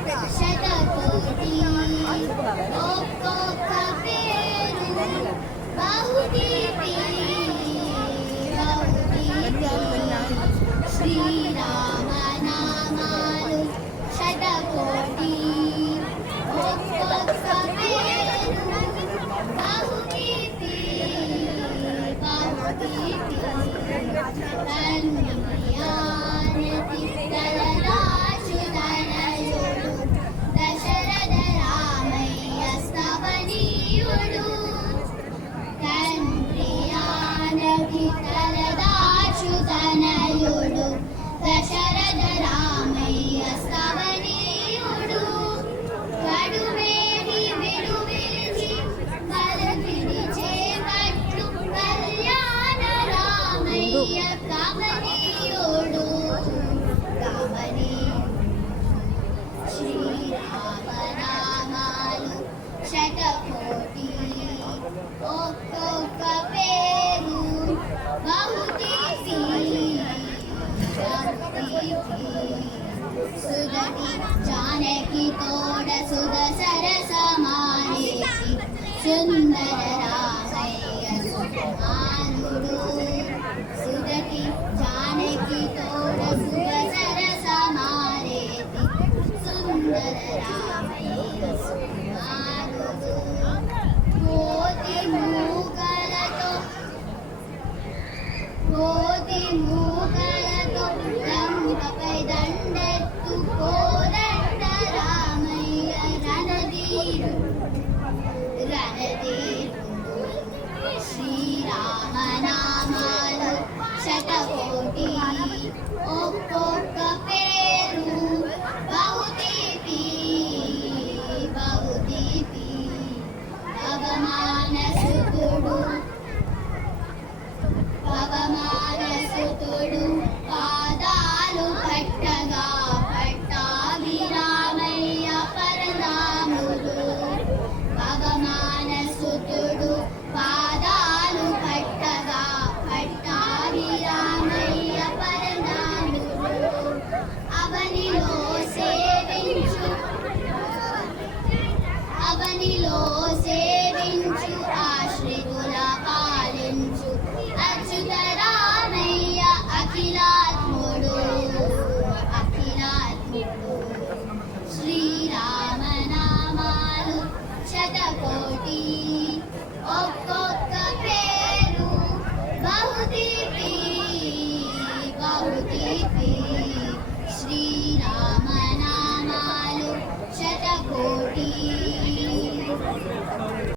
శతకోటి ఒక్కొక్క పేరు బహుదీపి శ్రీరామ నామాలు శతకోటి ఒక్కొక్క పేరు బహుదీపి కన్యానతి తలరాశుధనయుడు దశరథ రామయ్య స్తవనీయుడు కన్యానతి తలరాశుధనయుడు దశరథ రామయ్య స్తవనీయుడు కడువేడి విడువిలిచి కలగిడి చేపట్లు కళ్యాణ రామయ్య కమనీయుడు శ్రీరామనామాలు శతకోటి ఒక్కొక్క పేరు బహుదీపి సుగతి జానకి తోడ సుధ సరసమానేసి సుందర